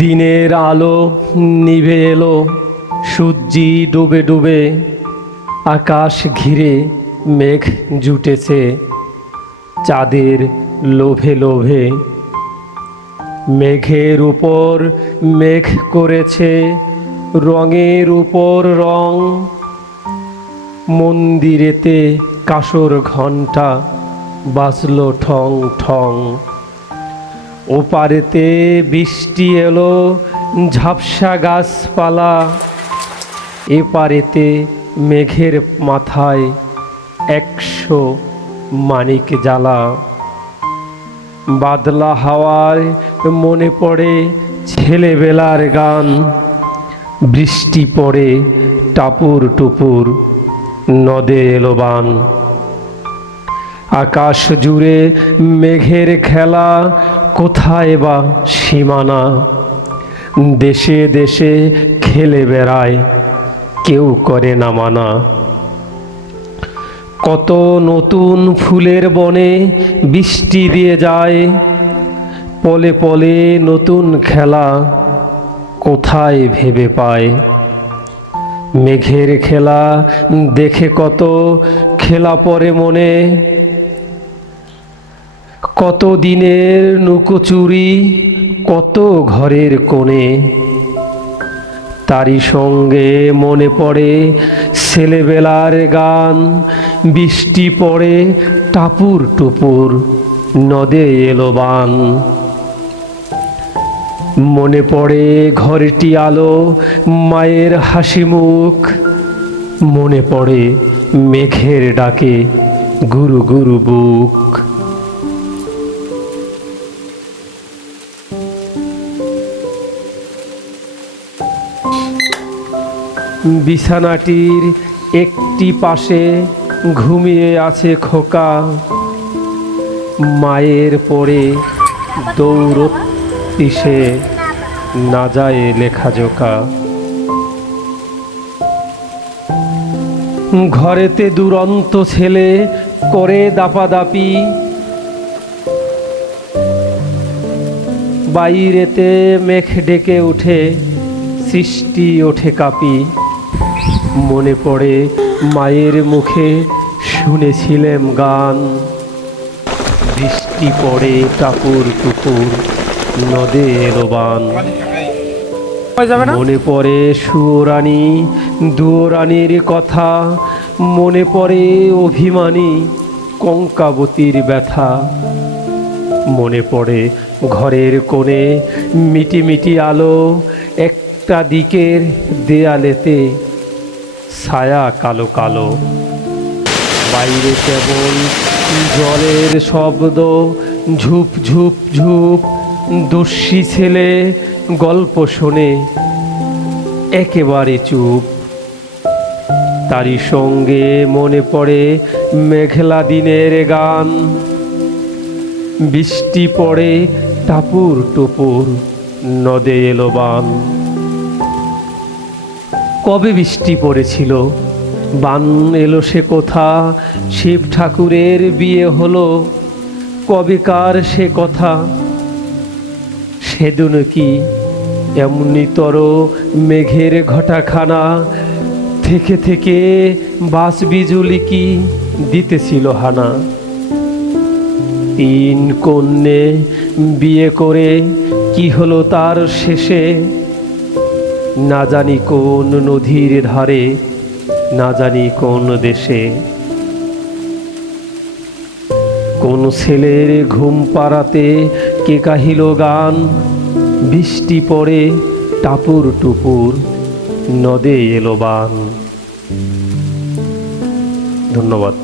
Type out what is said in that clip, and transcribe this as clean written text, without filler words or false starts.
দিনের আলো নিভে এলো, সূর্যি ডুবে ডুবে, আকাশ ঘিরে মেঘ জুটেছে চাঁদের লোভে লোভে। মেঘের উপর মেঘ করেছে রঙের উপর রং, মন্দিরেতে কাসর ঘণ্টা বাজলো ঠং ঠং। ওপারেতে বৃষ্টি এলো ঝাপসা গাছপালা, এপারেতে মেঘের মাথায় 100 মানিক জ্বালা। বাদলা হাওয়ায় মনে পড়ে ছেলেবেলার গান, বৃষ্টি পড়ে টাপুর টুপুর, নদে এলো বান। আকাশ জুড়ে মেঘের খেলা, কোথায় বা সীমানা? দেশে দেশে খেলে বেড়ায়, কেউ করে না মানা। কত নতুন ফুলের বনে বৃষ্টি দিয়ে যায়, পলে পলে নতুন খেলা কোথায় ভেবে পায়। মেঘের খেলা দেখে কত খেলা পড়ে মনে, কত দিনের লুকোচুরি, কত ঘরের কোণে। তারই সঙ্গে মনে পড়ে ছেলেবেলার গান, বৃষ্টি পড়ে টাপুর টুপুর, নদে এলো বান। মনে পড়ে ঘরটি আলো, মায়ের হাসি মুখ, মনে পড়ে মেঘের ডাকে গুরু গুরু বুক। বিছানাটির একটি পাশে ঘুমিয়ে আছে খোকা, মায়ের পরে দৌড়তি সে, না যায় লেখাজোকা। ঘরেতে দুরন্ত ছেলে করে দাপাদাপি, বাইরেতে মেঘ ডেকে উঠে, সৃষ্টি ওঠে কাঁপি। মনে পড়ে মায়ের মুখে শুনেছিলাম গান, বৃষ্টি পড়ে টাপুর টুপুর, নদে এলো বান। মনে পড়ে সুয়োরানী দুয়োরানীর কথা, মনে পড়ে অভিমানী কঙ্কাবতীর ব্যথা। মনে পড়ে ঘরের কোণে মিটি মিটি আলো, একটা দিকের দেয়ালেতে ছায়া কালো কালো। বাইরে কেবল জলের শব্দ, ঝুপ ঝুপ ঝুপ। দস্যি ছেলে গল্প শোনে একেবারে চুপ। তারই সঙ্গে মনে পড়ে মেঘলা দিনের গান, বৃষ্টি পড়ে টাপুর টুপুর, নদে এলো বান। কবে বৃষ্টি পড়েছিল, বান এলো সে কথা, শিব ঠাকুরের বিয়ে হলো কবেকার সে কথা। সেদিন কি এমনিতর মেঘের ঘটাখানা, থেকে থেকে বাস বিজুলি কি দিতেছিল হানা। 3 কন্যে বিয়ে করে কি হলো তার শেষে, না জানি কোন নদীর ধারে, না জানি কোন দেশে। কোন ছেলের ঘুম পাড়াতে কে কাহিল গান, বৃষ্টি পড়ে টাপুর টুপুর, নদে এলো বান। ধন্যবাদ।